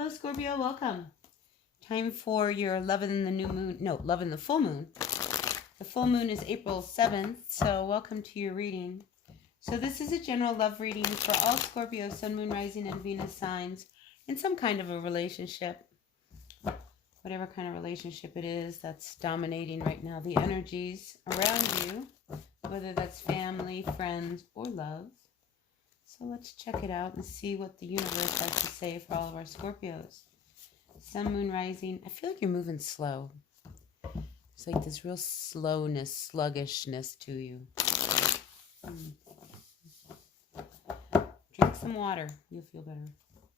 Hello, Scorpio. Welcome. Time for your love in the new moon. No, love in the full moon. The full moon is April 7th, so welcome to your reading. So this is a general love reading for all Scorpio, Sun, Moon, Rising, and Venus signs in some kind of a relationship. Whatever kind of relationship it is that's dominating right now, the energies around you, whether that's family, friends, or love. So let's check it out and see what the universe has to say for all of our Scorpios. Sun, Moon, Rising. I feel like you're moving slow. It's like this real slowness, sluggishness to you. Drink some water. You'll feel better.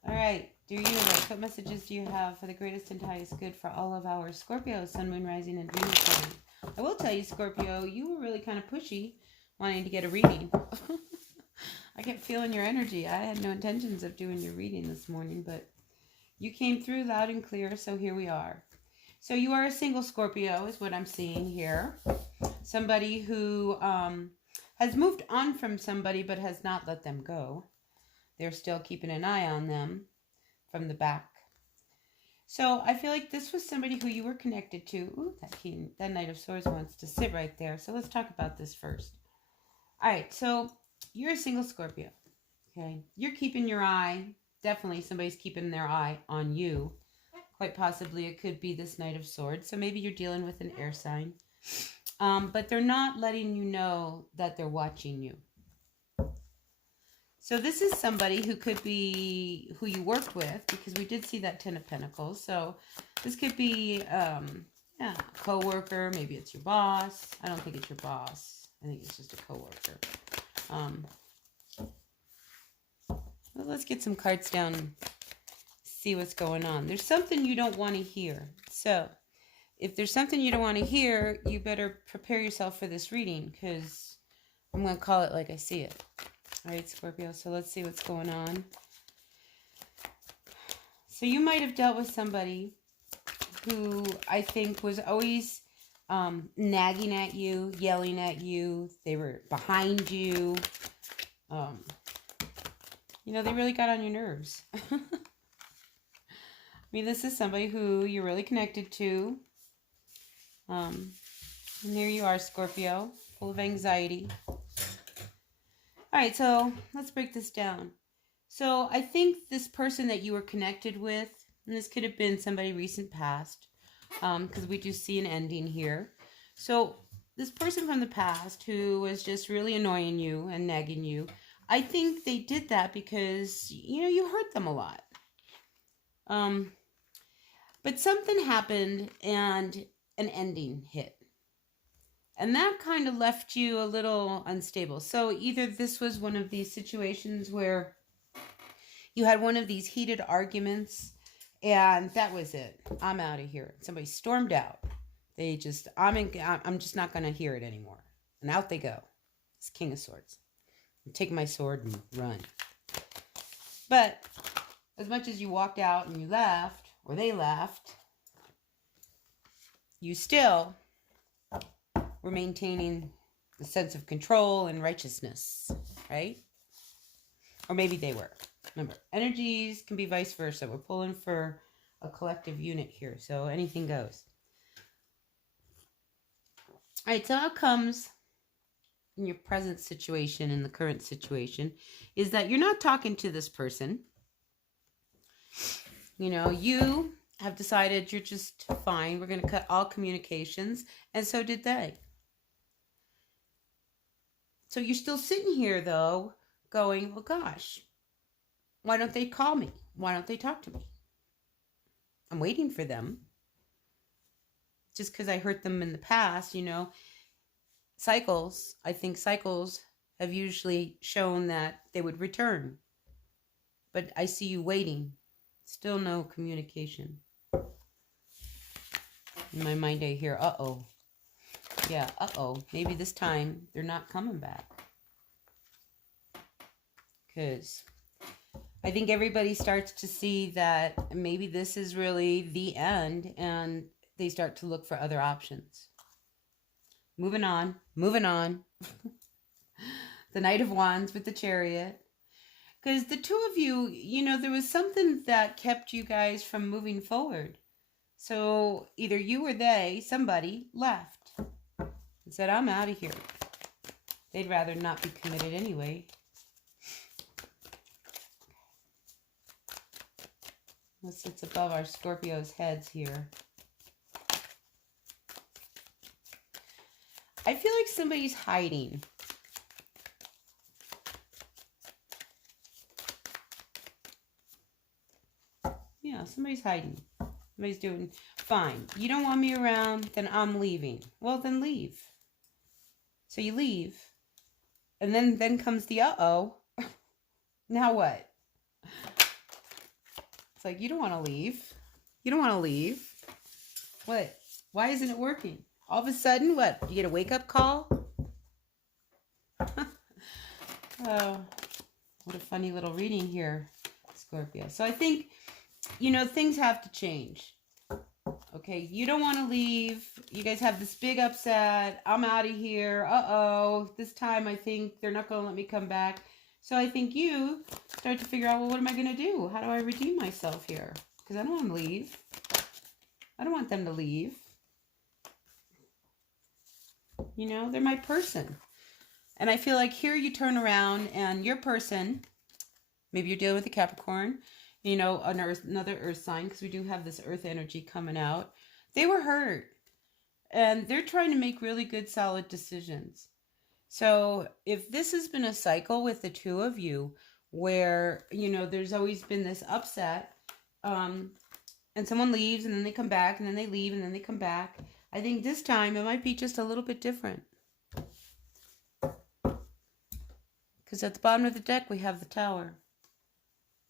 All right. Dear universe, what messages do you have for the greatest and highest good for all of our Scorpios, Sun, Moon, Rising, and Venus signs? I will tell you, Scorpio, you were really kind of pushy wanting to get a reading. I kept feeling your energy. I had no intentions of doing your reading this morning, but you came through loud and clear, so here we are. So you are a single Scorpio is what I'm seeing here. Somebody who has moved on from somebody but has not let them go. They're still keeping an eye on them from the back. So I feel like this was somebody who you were connected to. Ooh, that Knight of Swords wants to sit right there. So let's talk about this first. All right, so you're a single Scorpio, okay? You're keeping your eye. Definitely somebody's keeping their eye on you. Quite possibly it could be this Knight of Swords. So maybe you're dealing with an air sign. But they're not letting you know that they're watching you. So this is somebody who could be who you worked with, because we did see that Ten of Pentacles. So this could be a co-worker. Maybe it's your boss. I don't think it's your boss. I think it's just a co-worker. Well, let's get some cards down and see what's going on. There's something you don't want to hear. So if there's something you don't want to hear, you better prepare yourself for this reading, because I'm going to call it like I see it. All right, Scorpio, so let's see what's going on. So you might have dealt with somebody who I think was always nagging at you, yelling at you. They were behind you. You know, they really got on your nerves. I mean, this is somebody who you're really connected to. And there you are, Scorpio, full of anxiety. All right, so let's break this down. So I think this person that you were connected with, and this could have been somebody recent past, because we do see an ending here. So this person from the past who was just really annoying you and nagging you, I think they did that because, you know, you hurt them a lot. But something happened and an ending hit. And that kind of left you a little unstable. So either this was one of these situations where you had one of these heated arguments and that was it. I'm out of here. Somebody stormed out. I'm just not going to hear it anymore. And out they go. It's King of Swords. Take my sword and run. But as much as you walked out and you left, or they left, you still were maintaining the sense of control and righteousness, right? Or maybe they were. Remember, energies can be vice versa. We're pulling for a collective unit here, so anything goes. All right, so how comes in your present situation, in the current situation, is that you're not talking to this person. You know, you have decided you're just fine. We're going to cut all communications. And so did they. So you're still sitting here, though, going, well, gosh, why don't they call me? Why don't they talk to me? I'm waiting for them. Just because I hurt them in the past, you know. I think cycles have usually shown that they would return. But I see you waiting. Still no communication. In my mind I hear, uh-oh. Yeah, uh-oh. Maybe this time they're not coming back. Because I think everybody starts to see that maybe this is really the end, and they start to look for other options. Moving on. The Knight of Wands with the Chariot. Because the two of you, you know, there was something that kept you guys from moving forward. So either you or they, somebody, left and said, I'm out of here. They'd rather not be committed anyway. This sits above our Scorpio's heads here. I feel like somebody's hiding. Yeah, somebody's hiding. Somebody's doing, fine. You don't want me around, then I'm leaving. Well, then leave. So you leave. And then comes the uh-oh. Now what? It's like, you don't want to leave. You don't want to leave. What? Why isn't it working? All of a sudden, what? You get a wake-up call? Oh, what a funny little reading here, Scorpio. So I think, you know, things have to change. Okay, you don't want to leave. You guys have this big upset. I'm out of here. Uh-oh. This time I think they're not going to let me come back. So I think you start to figure out, well, what am I going to do? How do I redeem myself here? Because I don't want to leave. I don't want them to leave. You know, they're my person. And I feel like here you turn around and your person, maybe you're dealing with a Capricorn, you know, another earth sign, because we do have this earth energy coming out. They were hurt. And they're trying to make really good, solid decisions. So if this has been a cycle with the two of you where, you know, there's always been this upset, and someone leaves and then they come back and then they leave and then they come back, I think this time it might be just a little bit different. Because at the bottom of the deck, we have the Tower.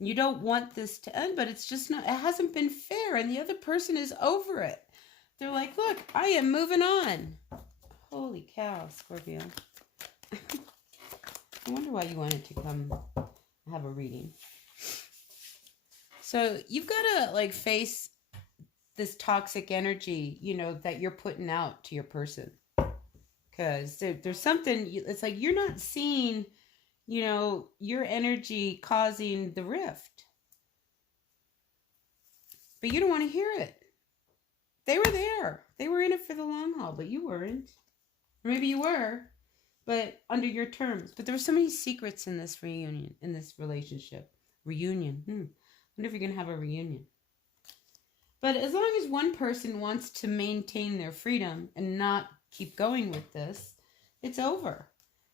You don't want this to end, but it's just not, it hasn't been fair, and the other person is over it. They're like, look, I am moving on. Holy cow, Scorpio. I wonder why you wanted to come have a reading. So you've got to like face this toxic energy, you know, that you're putting out to your person. Because there's something, it's like you're not seeing, you know, your energy causing the rift. But you don't want to hear it. They were there. They were in it for the long haul, but you weren't. Or maybe you were, but under your terms. But there were so many secrets in this reunion, in this relationship. Reunion. I wonder if you're going to have a reunion. But as long as one person wants to maintain their freedom and not keep going with this, it's over.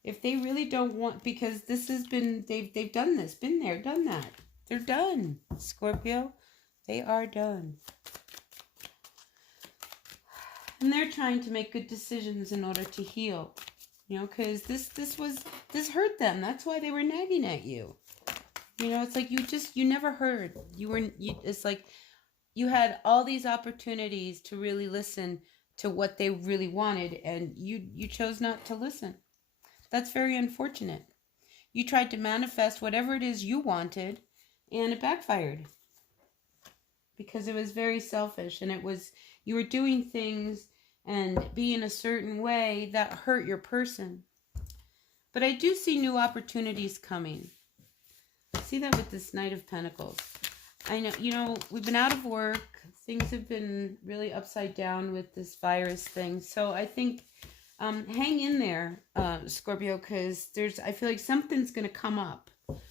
If they really don't want, because this has been, they've done this, been there, done that. They're done, Scorpio. They are done. And they're trying to make good decisions in order to heal. You know, because this hurt them. That's why they were nagging at you. You know, it's like you never heard. It's like you had all these opportunities to really listen to what they really wanted, and you chose not to listen. That's very unfortunate. You tried to manifest whatever it is you wanted, and it backfired. Because it was very selfish, and you were doing things and being a certain way that hurt your person. But I do see new opportunities coming. I see that with this Knight of Pentacles. I know, you know, we've been out of work. Things have been really upside down with this virus thing. So I think hang in there, Scorpio, because I feel like something's going to come up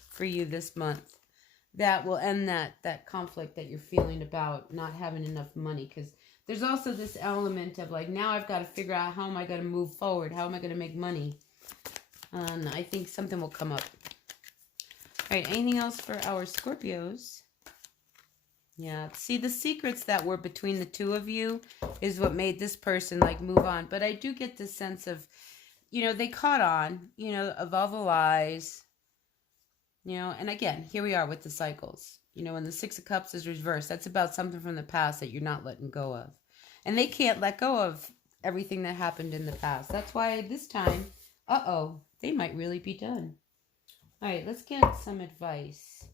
for you this month that will end that conflict that you're feeling about not having enough money. Because there's also this element of like, now I've got to figure out how am I going to move forward? How am I going to make money? And I think something will come up. All right, anything else for our Scorpios? Yeah, see, the secrets that were between the two of you is what made this person like move on. But I do get this sense of, you know, they caught on, you know, of all the lies, you know, and again, here we are with the cycles. You know, when the Six of Cups is reversed, that's about something from the past that you're not letting go of. And they can't let go of everything that happened in the past. That's why this time, they might really be done. All right, let's get some advice.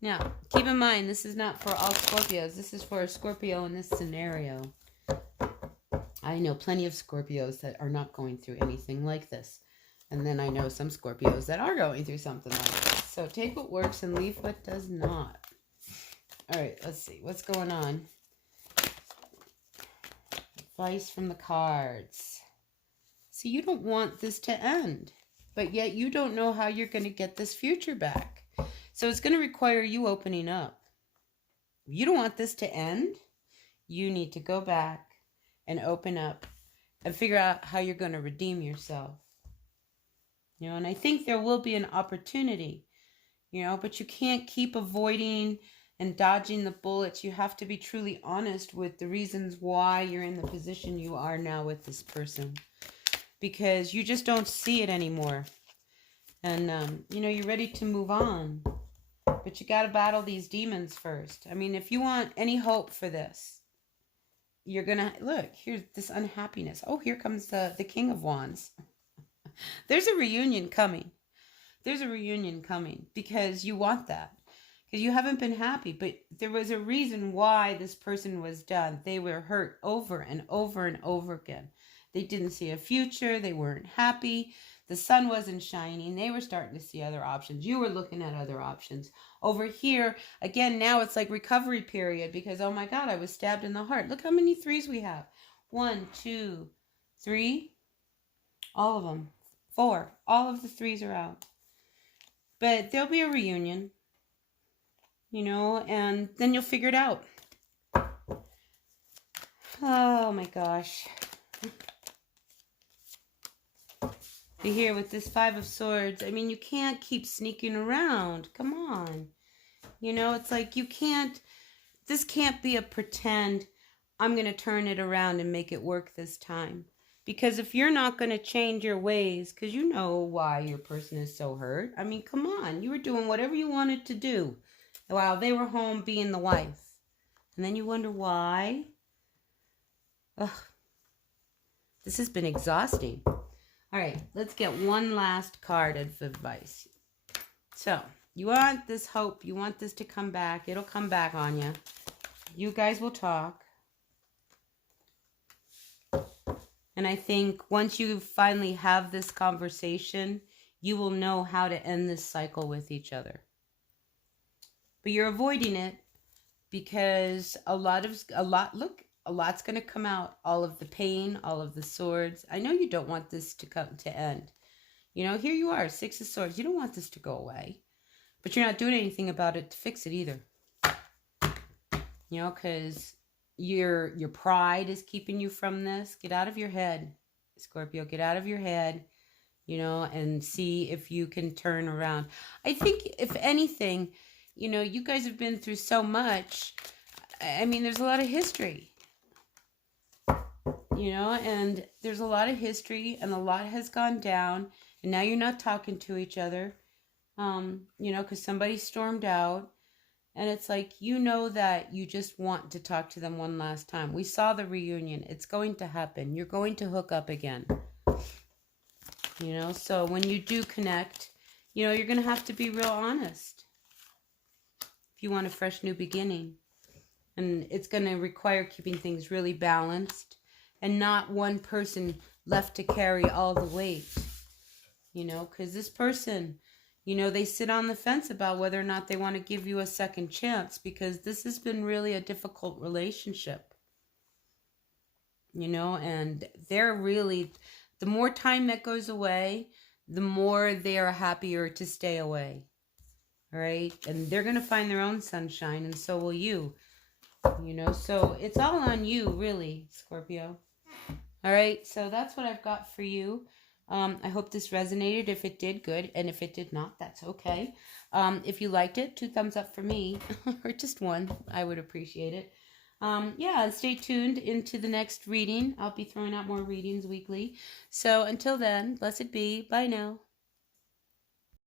Now, keep in mind, this is not for all Scorpios. This is for a Scorpio in this scenario. I know plenty of Scorpios that are not going through anything like this. And then I know some Scorpios that are going through something like this. So take what works and leave what does not. All right, let's see. What's going on? Advice from the cards. See, you don't want this to end, but yet you don't know how you're going to get this future back. So it's going to require you opening up. You don't want this to end. You need to go back and open up and figure out how you're going to redeem yourself. You know, and I think there will be an opportunity, you know, but you can't keep avoiding and dodging the bullets. You have to be truly honest with the reasons why you're in the position you are now with this person, because you just don't see it anymore. And, you know, you're ready to move on, but you got to battle these demons first. I mean, if you want any hope for this, you're going to look, here's this unhappiness. Oh, here comes the King of Wands. There's a reunion coming. There's a reunion coming because you want that. Because you haven't been happy, but there was a reason why this person was done. They were hurt over and over and over again. They didn't see a future. They weren't happy. The sun wasn't shining. They were starting to see other options. You were looking at other options. Over here, again, now it's like recovery period because, oh my God, I was stabbed in the heart. Look how many threes we have. 1, 2, 3. All of them. 4. All of the threes are out. But there'll be a reunion, you know, and then you'll figure it out. Oh my gosh. You're here with this 5 of Swords. I mean, you can't keep sneaking around. Come on. You know, it's like you can't, this can't be a pretend, I'm going to turn it around and make it work this time. Because if you're not going to change your ways, because you know why your person is so hurt. I mean, come on. You were doing whatever you wanted to do while they were home being the wife. And then you wonder why. Ugh. This has been exhausting. All right, let's get one last card of advice. So, you want this hope. You want this to come back. It'll come back on you. You guys will talk. And I think once you finally have this conversation, you will know how to end this cycle with each other. But you're avoiding it because a lot's going to come out. All of the pain, all of the swords. I know you don't want this to come to end. You know, here you are, 6 of Swords. You don't want this to go away. But you're not doing anything about it to fix it either. You know, because your pride is keeping you from this. Get out of your head, Scorpio. Get out of your head, you know, and see if you can turn around. I think, if anything, you know, you guys have been through so much. I mean, there's a lot of history. You know, and there's a lot of history and a lot has gone down. And now you're not talking to each other, you know, because somebody stormed out. And it's like, you know that you just want to talk to them one last time. We saw the reunion. It's going to happen. You're going to hook up again. You know, so when you do connect, you know, you're going to have to be real honest. If you want a fresh new beginning. And it's going to require keeping things really balanced. And not one person left to carry all the weight. You know, because this person, you know, they sit on the fence about whether or not they want to give you a second chance. Because this has been really a difficult relationship. You know, and they're really, the more time that goes away, the more they are happier to stay away. All right? And they're going to find their own sunshine, and so will you. You know, so it's all on you, really, Scorpio. All right, so that's what I've got for you. I hope this resonated. If it did, good. And if it did not, that's okay. If you liked it, 2 thumbs up for me. Or just 1. I would appreciate it. Yeah, stay tuned into the next reading. I'll be throwing out more readings weekly. So until then, blessed be. Bye now.